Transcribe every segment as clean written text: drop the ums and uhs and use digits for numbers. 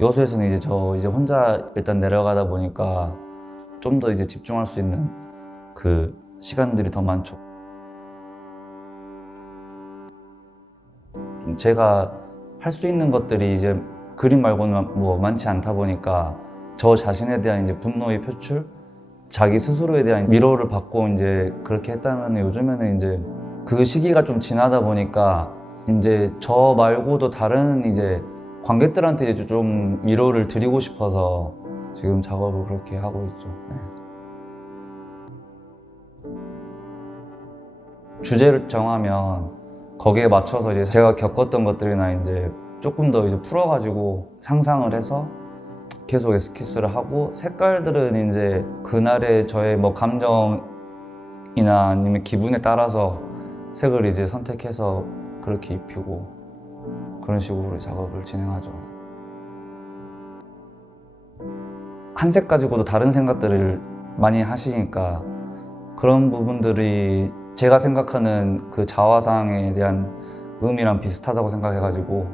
여수에서는 이제 저 이제 혼자 일단 내려가다 보니까 좀 더 이제 집중할 수 있는 그 시간들이 더 많죠. 제가 할 수 있는 것들이 이제 그림 말고는 뭐 많지 않다 보니까 저 자신에 대한 이제 분노의 표출, 자기 스스로에 대한 위로를 받고 이제 그렇게 했다면 요즘에는 이제 그 시기가 좀 지나다 보니까 이제 저 말고도 다른 이제 관객들한테 이제 좀 위로를 드리고 싶어서 지금 작업을 그렇게 하고 있죠. 네. 주제를 정하면 거기에 맞춰서 이제 제가 겪었던 것들이나 이제 조금 더 이제 풀어가지고 상상을 해서 계속 에스키스를 하고 색깔들은 이제 그날의 저의 뭐 감정이나 아니면 기분에 따라서 색을 이제 선택해서 그렇게 입히고 그런 식으로 작업을 진행하죠. 한 색 가지고도 다른 생각들을 많이 하시니까 그런 부분들이 제가 생각하는 그 자화상에 대한 의미랑 비슷하다고 생각해가지고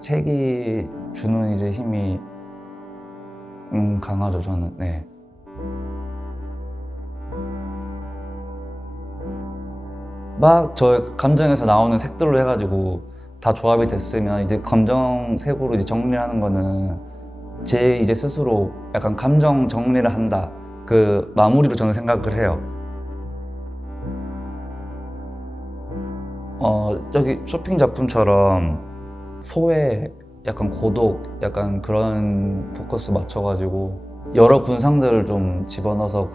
색이 주는 이제 힘이 강하죠, 저는. 네. 막 저 감정에서 나오는 색들로 해가지고 다 조합이 됐으면 이제 검정색으로 이제 정리를 하는 거는 제 이제 스스로 약간 감정 정리를 한다. 그 마무리로 저는 생각을 해요. 저기 쇼핑 작품처럼 소외, 약간 고독, 약간 그런 포커스 맞춰가지고 여러 군상들을 좀 집어넣어서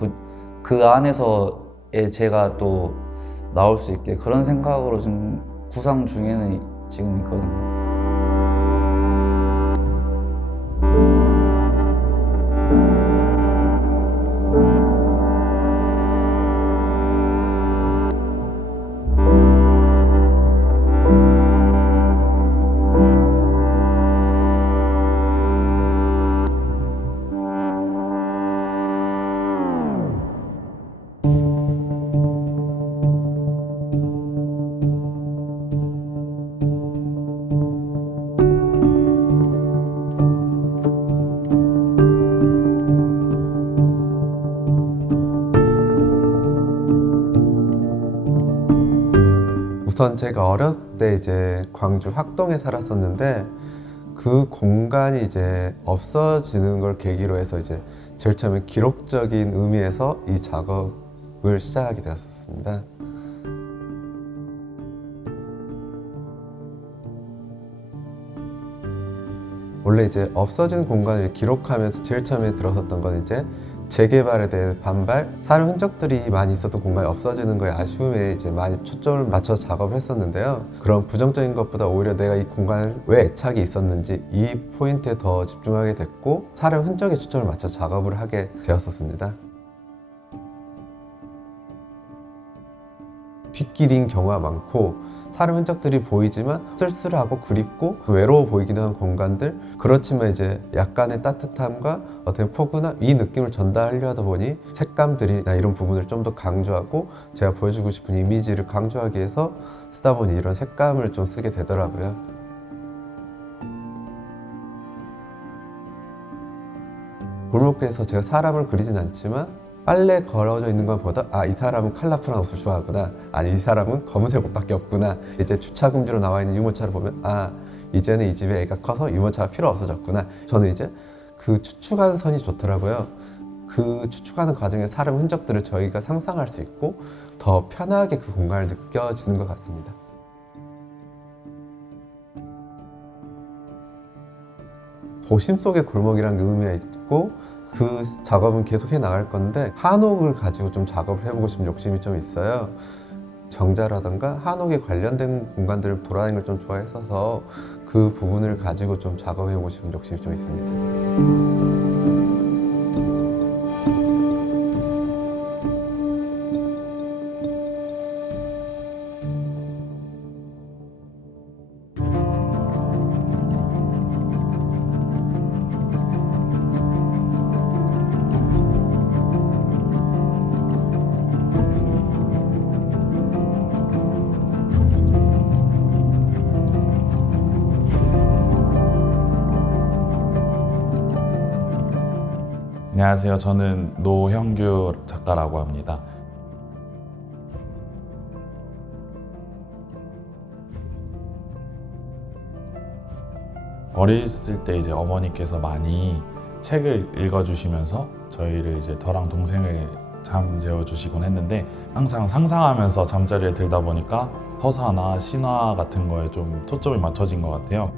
그 안에서의 제가 또 나올 수 있게 그런 생각으로 좀 구상 중에는 지금 있거든요. 우선 제가 어렸을 때 이제 광주 학동에 살았었는데 그 공간이 이제 없어지는 걸 계기로 해서 이제 제일 처음에 기록적인 의미에서 이 작업을 시작하게 되었습니다. 원래 이제 없어지는 공간을 기록하면서 제일 처음에 들었었던 건 이제 재개발에 대해 반발, 사람 흔적들이 많이 있었던 공간이 없어지는 거에 아쉬움에 이제 많이 초점을 맞춰서 작업을 했었는데요. 그런 부정적인 것보다 오히려 내가 이 공간에 왜 애착이 있었는지 이 포인트에 더 집중하게 됐고 사람 흔적에 초점을 맞춰 작업을 하게 되었었습니다. 뒷길인 경우가 많고 사람 흔적들이 보이지만 쓸쓸하고 그립고 외로워 보이기도 하는 공간들, 그렇지만 이제 약간의 따뜻함과 어떤 포근함, 이 느낌을 전달하려 하다 보니 색감들이나 이런 부분을 좀 더 강조하고 제가 보여주고 싶은 이미지를 강조하기 위해서 쓰다 보니 이런 색감을 좀 쓰게 되더라고요. 골목길에서 제가 사람을 그리진 않지만 빨래 걸어져 있는 것보다 이 사람은 컬러풀한 옷을 좋아하구나, 아니 이 사람은 검은색 옷밖에 없구나, 이제 주차 금지로 나와 있는 유모차를 보면 이제는 이 집에 애가 커서 유모차가 필요 없어졌구나. 저는 이제 그 추측하는 선이 좋더라고요. 그 추측하는 과정에 사람 흔적들을 저희가 상상할 수 있고 더 편하게 그 공간을 느껴지는 것 같습니다. 도심 속의 골목이라는 의미가 있고 그 작업은 계속 해 나갈 건데 한옥을 가지고 좀 작업을 해보고 싶은 욕심이 좀 있어요. 정자라던가 한옥에 관련된 공간들을 돌아다니는 걸 좀 좋아했어서 그 부분을 가지고 좀 작업해보고 싶은 욕심이 좀 있습니다. 안녕하세요. 저는 노형규 작가라고 합니다. 어렸을 때 이제 어머니께서 많이 책을 읽어주시면서 저희를 이제 저랑 동생을 잠 재워주시곤 했는데 항상 상상하면서 잠자리에 들다 보니까 서사나 신화 같은 거에 좀 초점이 맞춰진 것 같아요.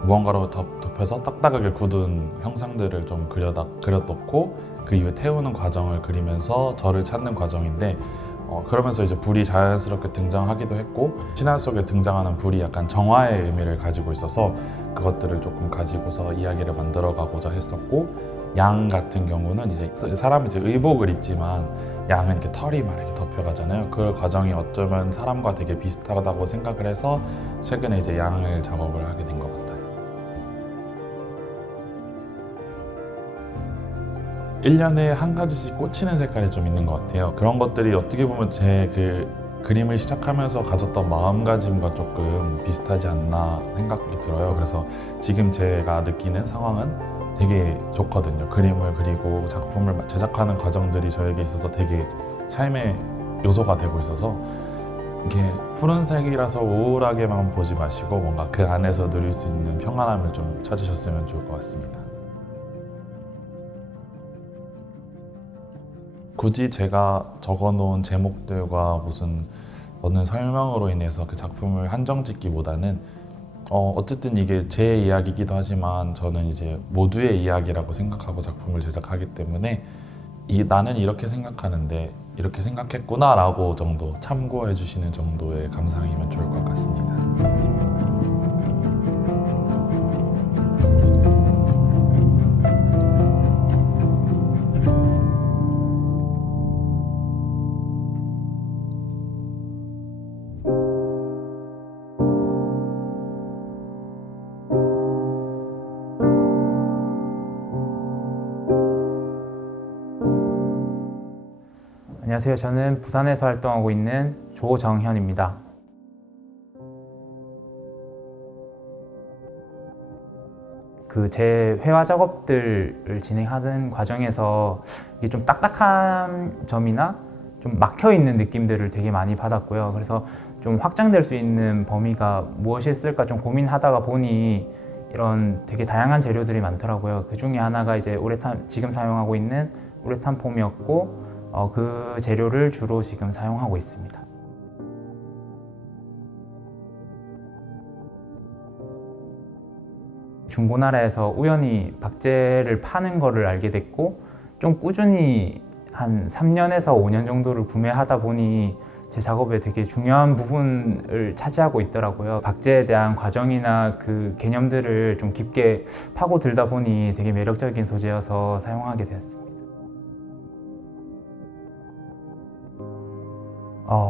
무언가로 덮여서 딱딱하게 굳은 형상들을 좀 그려뒀고 그 이후에 태우는 과정을 그리면서 저를 찾는 과정인데 그러면서 이제 불이 자연스럽게 등장하기도 했고 신화 속에 등장하는 불이 약간 정화의 의미를 가지고 있어서 그것들을 조금 가지고서 이야기를 만들어 가고자 했었고 양 같은 경우는 이제 사람이 이제 의복을 입지만 양은 이렇게 털이 막 이렇게 덮여가잖아요. 그 과정이 어쩌면 사람과 되게 비슷하다고 생각을 해서 최근에 이제 양을 작업을 하게 된 것 같아요. 1년에 한 가지씩 꽂히는 색깔이 좀 있는 것 같아요. 그런 것들이 어떻게 보면 제 그 그림을 시작하면서 가졌던 마음가짐과 조금 비슷하지 않나 생각이 들어요. 그래서 지금 제가 느끼는 상황은 되게 좋거든요. 그림을 그리고 작품을 제작하는 과정들이 저에게 있어서 되게 삶의 요소가 되고 있어서 이게 푸른색이라서 우울하게만 보지 마시고 뭔가 그 안에서 누릴 수 있는 평안함을 좀 찾으셨으면 좋을 것 같습니다. 굳이 제가 적어놓은 제목들과 무슨 어느 설명으로 인해서 그 작품을 한정짓기보다는 어쨌든 이게 제 이야기이기도 하지만 저는 이제 모두의 이야기라고 생각하고 작품을 제작하기 때문에 나는 이렇게 생각하는데 이렇게 생각했구나 라고 정도 참고해 주시는 정도의 감상이면 좋을 것 같습니다. 안녕하세요. 저는 부산에서 활동하고 있는 조정현입니다. 제 회화 작업들을 진행하는 과정에서 이게 좀 딱딱한 점이나 좀 막혀 있는 느낌들을 되게 많이 받았고요. 그래서 좀 확장될 수 있는 범위가 무엇이 있을까 좀 고민하다가 보니 이런 되게 다양한 재료들이 많더라고요. 그 중에 하나가 이제 지금 사용하고 있는 우레탄 폼이었고 그 재료를 주로 지금 사용하고 있습니다. 중고나라에서 우연히 박제를 파는 거를 알게 됐고 좀 꾸준히 한 3년에서 5년 정도를 구매하다 보니 제 작업에 되게 중요한 부분을 차지하고 있더라고요. 박제에 대한 과정이나 그 개념들을 좀 깊게 파고들다 보니 되게 매력적인 소재여서 사용하게 되었습니다.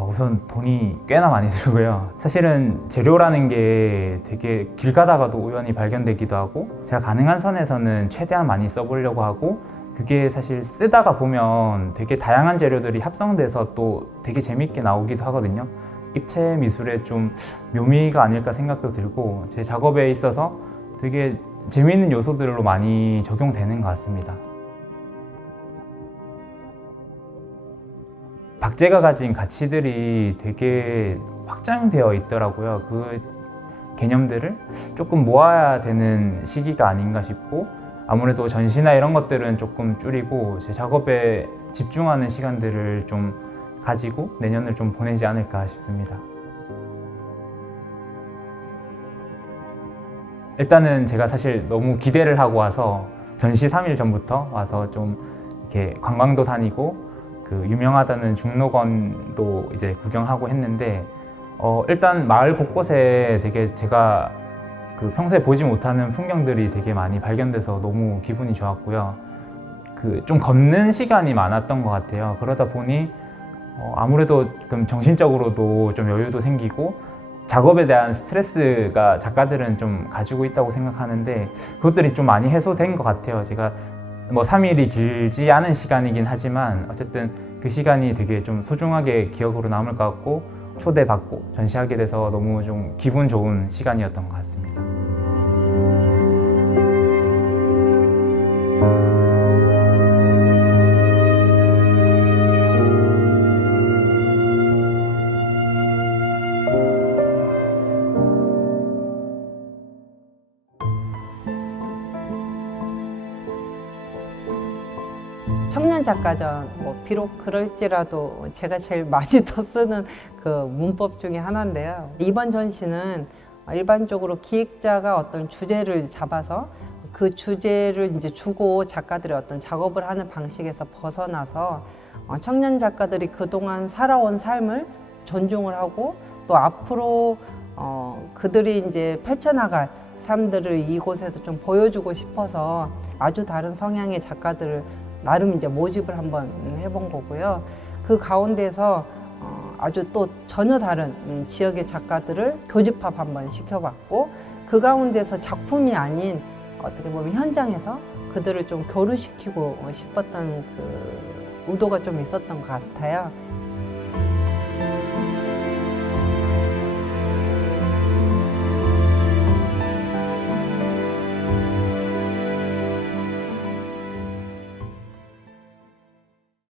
우선 돈이 꽤나 많이 들고요. 사실은 재료라는 게 되게 길 가다가도 우연히 발견되기도 하고 제가 가능한 선에서는 최대한 많이 써보려고 하고 그게 사실 쓰다가 보면 되게 다양한 재료들이 합성돼서 또 되게 재밌게 나오기도 하거든요. 입체 미술의 좀 묘미가 아닐까 생각도 들고 제 작업에 있어서 되게 재미있는 요소들로 많이 적용되는 것 같습니다. 박제가 가진 가치들이 되게 확장되어 있더라고요. 그 개념들을 조금 모아야 되는 시기가 아닌가 싶고 아무래도 전시나 이런 것들은 조금 줄이고 제 작업에 집중하는 시간들을 좀 가지고 내년을 좀 보내지 않을까 싶습니다. 일단은 제가 사실 너무 기대를 하고 와서 전시 3일 전부터 와서 좀 이렇게 관광도 다니고 그 유명하다는 중록원도 이제 구경하고 했는데 일단 마을 곳곳에 되게 제가 그 평소에 보지 못하는 풍경들이 되게 많이 발견돼서 너무 기분이 좋았고요. 그 좀 걷는 시간이 많았던 것 같아요. 그러다 보니 아무래도 좀 정신적으로도 좀 여유도 생기고 작업에 대한 스트레스가 작가들은 좀 가지고 있다고 생각하는데 그것들이 좀 많이 해소된 것 같아요. 제가 3일이 길지 않은 시간이긴 하지만 어쨌든 그 시간이 되게 좀 소중하게 기억으로 남을 것 같고 초대받고 전시하게 돼서 너무 좀 기분 좋은 시간이었던 것 같습니다. 작가전 뭐 비록 그럴지라도 제가 제일 많이 더 쓰는 그 문법 중에 하나인데요. 이번 전시는 일반적으로 기획자가 어떤 주제를 잡아서 그 주제를 이제 주고 작가들이 어떤 작업을 하는 방식에서 벗어나서 청년 작가들이 그동안 살아온 삶을 존중을 하고 또 앞으로 그들이 이제 펼쳐나갈 삶들을 이곳에서 좀 보여주고 싶어서 아주 다른 성향의 작가들을 나름 이제 모집을 한번 해본 거고요. 그 가운데서 아주 또 전혀 다른 지역의 작가들을 교집합 한번 시켜봤고 그 가운데서 작품이 아닌 어떻게 보면 현장에서 그들을 좀 교류시키고 싶었던 그 의도가 좀 있었던 것 같아요.